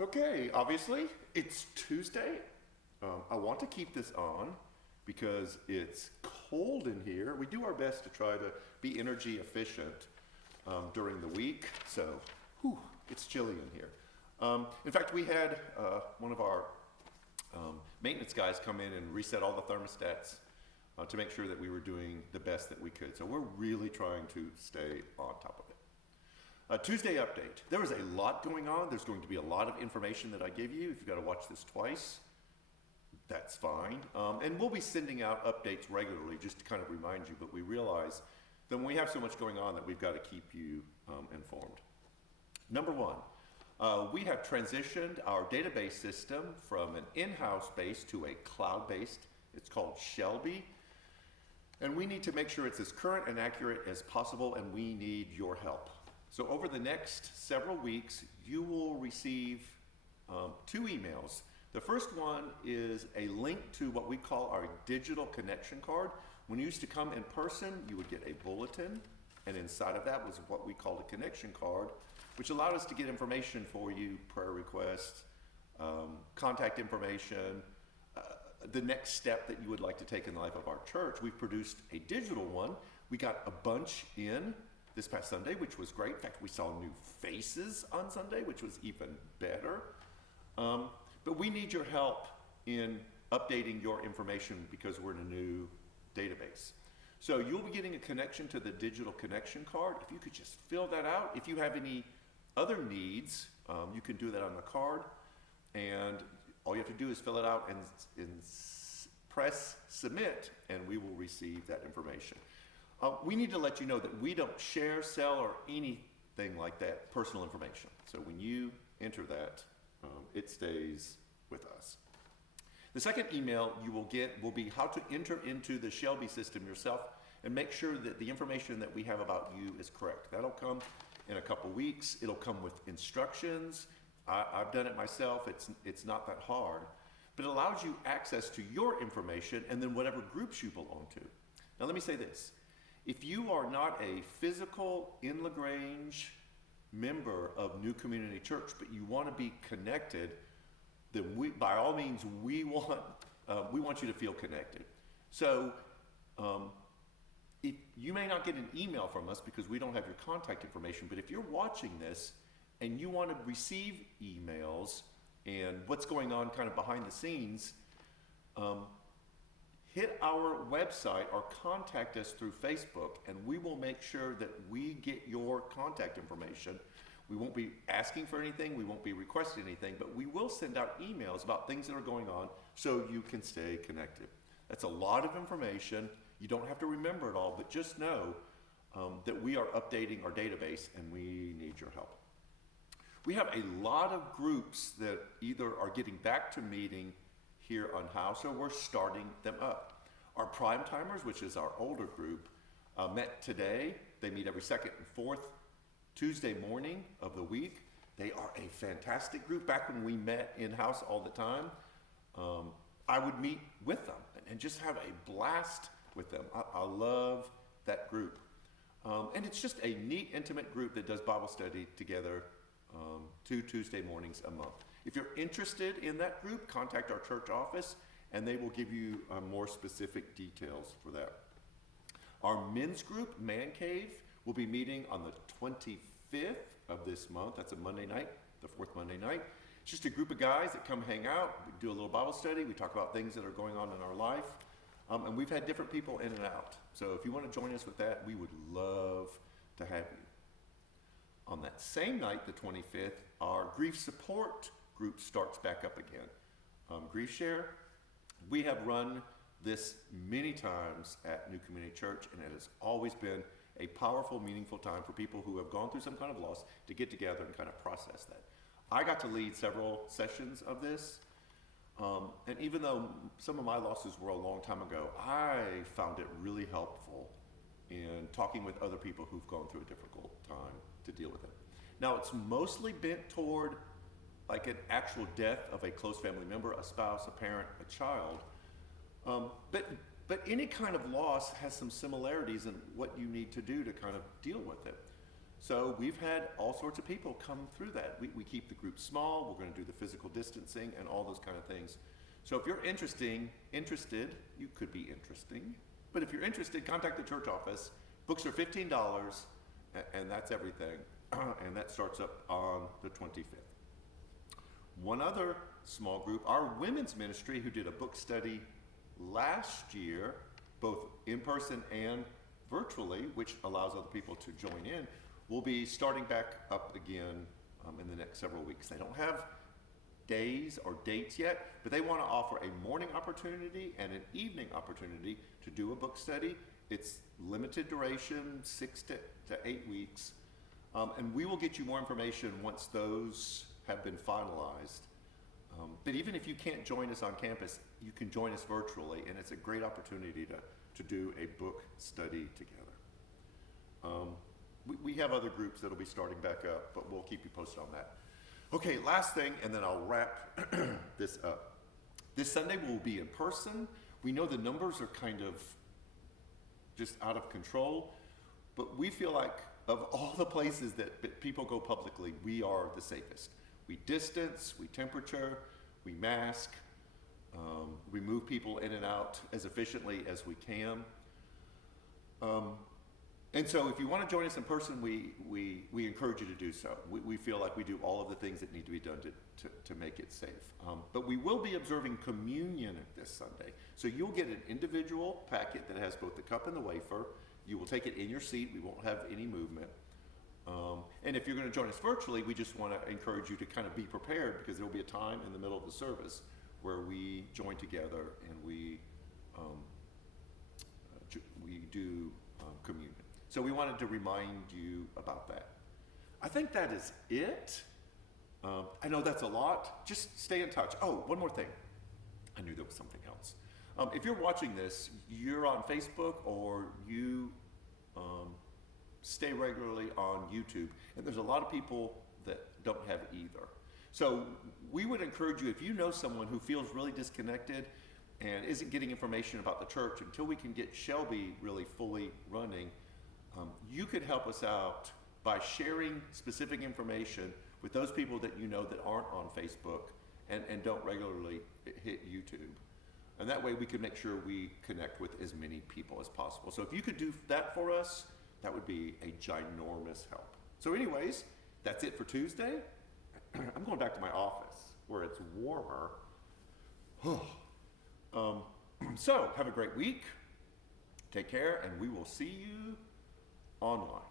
Okay, obviously, it's Tuesday. I want to keep this on because it's cold in here. We do our best to try to be energy efficient during the week, so it's chilly in here. In fact, we had one of our maintenance guys come in and reset all the thermostats to make sure that we were doing the best that we could. So we're really trying to stay on top of it. Tuesday update. There was a lot going on. There's going to be a lot of information that I give you. If you've got to watch this twice, that's fine. And we'll be sending out updates regularly just to kind of remind you, but we realize that when we have so much going on that we've got to keep you informed. Number one, we have transitioned our database system from an in-house base to a cloud-based. It's called Shelby. And we need to make sure it's as current and accurate as possible, and we need your help. So over the next several weeks, you will receive two emails. The first one is a link to what we call our digital connection card. When you used to come in person, you would get a bulletin, and inside of that was what we called a connection card, which allowed us to get information for you, prayer requests, contact information, the next step that you would like to take in the life of our church. We've produced a digital one. We got a bunch in this past Sunday, which was great. In fact, we saw new faces on Sunday, which was even better. But we need your help in updating your information because we're in a new database. So you'll be getting a connection to the digital connection card. If you could just fill that out. If you have any other needs, you can do that on the card. And all you have to do is fill it out and press submit, and we will receive that information. We need to let you know that we don't share, sell, or anything like that, personal information. So when you enter that, it stays with us. The second email you will get will be how to enter into the Shelby system yourself and make sure that the information that we have about you is correct. That'll come in a couple weeks. It'll come with instructions. I've done it myself. It's not that hard, but it allows you access to your information and then whatever groups you belong to. Now let me say this. If you are not a physical in LaGrange member of New Community Church, but you want to be connected, then by all means, we want you to feel connected. So if you may not get an email from us because we don't have your contact information, but if you're watching this and you want to receive emails and what's going on kind of behind the scenes, hit our website or contact us through Facebook, and we will make sure that we get your contact information. We won't be asking for anything, we won't be requesting anything, but we will send out emails about things that are going on so you can stay connected. That's a lot of information. You don't have to remember it all, but just know that we are updating our database and we need your help. We have a lot of groups that either are getting back to meeting here on house or we're starting them up. Our prime timers, which is our older group, met today. They meet every second and fourth Tuesday morning of the week. They are a fantastic group. Back when we met in-house all the time, I would meet with them and just have a blast with them. I love that group. And it's just a neat, intimate group that does Bible study together 2 Tuesday mornings a month. If you're interested in that group, contact our church office and they will give you more specific details for that. Our men's group, Man Cave, will be meeting on the 25th of this month. That's a Monday night, the fourth Monday night. It's just a group of guys that come hang out. We do a little Bible study. We talk about things that are going on in our life. And we've had different people in and out. So if you want to join us with that, we would love to have you. On that same night, the 25th, our grief support group starts back up again. Grief Share, we have run this many times at New Community Church, and it has always been a powerful, meaningful time for people who have gone through some kind of loss to get together and kind of process that. I got to lead several sessions of this, and even though some of my losses were a long time ago, I found it really helpful in talking with other people who've gone through a difficult time to deal with it. Now, it's mostly bent toward like an actual death of a close family member, a spouse, a parent, a child. But any kind of loss has some similarities in what you need to do to kind of deal with it. So we've had all sorts of people come through that. We keep the group small. We're going to do the physical distancing and all those kind of things. So if you're interested, you could be interesting. But if you're interested, contact the church office. Books are $15, and that's everything. And that starts up on the 25th. One other small group, our women's ministry, who did a book study last year, both in person and virtually, which allows other people to join in, will be starting back up again in the next several weeks. They don't have days or dates yet, but they want to offer a morning opportunity and an evening opportunity to do a book study. It's limited duration, 6 to 8 weeks, and we will get you more information once those have been finalized. But even if you can't join us on campus, you can join us virtually, and it's a great opportunity to do a book study together. We have other groups that'll be starting back up, but we'll keep you posted on that. Okay, last thing, and then I'll wrap this up. This Sunday we'll be in person. We know the numbers are kind of just out of control, but we feel like of all the places that people go publicly, we are the safest. We distance, we temperature, we mask, we move people in and out as efficiently as we can. And so if you want to join us in person, we encourage you to do so. We feel like we do all of the things that need to be done to make it safe. But we will be observing communion this Sunday. So you'll get an individual packet that has both the cup and the wafer. You will take it in your seat. We won't have any movement. And if you're going to join us virtually, we just want to encourage you to kind of be prepared, because there will be a time in the middle of the service where we join together and we do communion. So we wanted to remind you about that. I think that is it. I know that's a lot. Just stay in touch. Oh, one more thing. I knew there was something else. If you're watching this, you're on Facebook, or you stay regularly on YouTube, and there's a lot of people that don't have either. So we would encourage you, if you know someone who feels really disconnected and isn't getting information about the church until we can get Shelby really fully running, you could help us out by sharing specific information with those people that you know that aren't on Facebook and don't regularly hit YouTube. And that way we can make sure we connect with as many people as possible. So if you could do that for us, that would be a ginormous help. So anyways, that's it for Tuesday. I'm going back to my office where it's warmer. So have a great week. Take care, and we will see you online.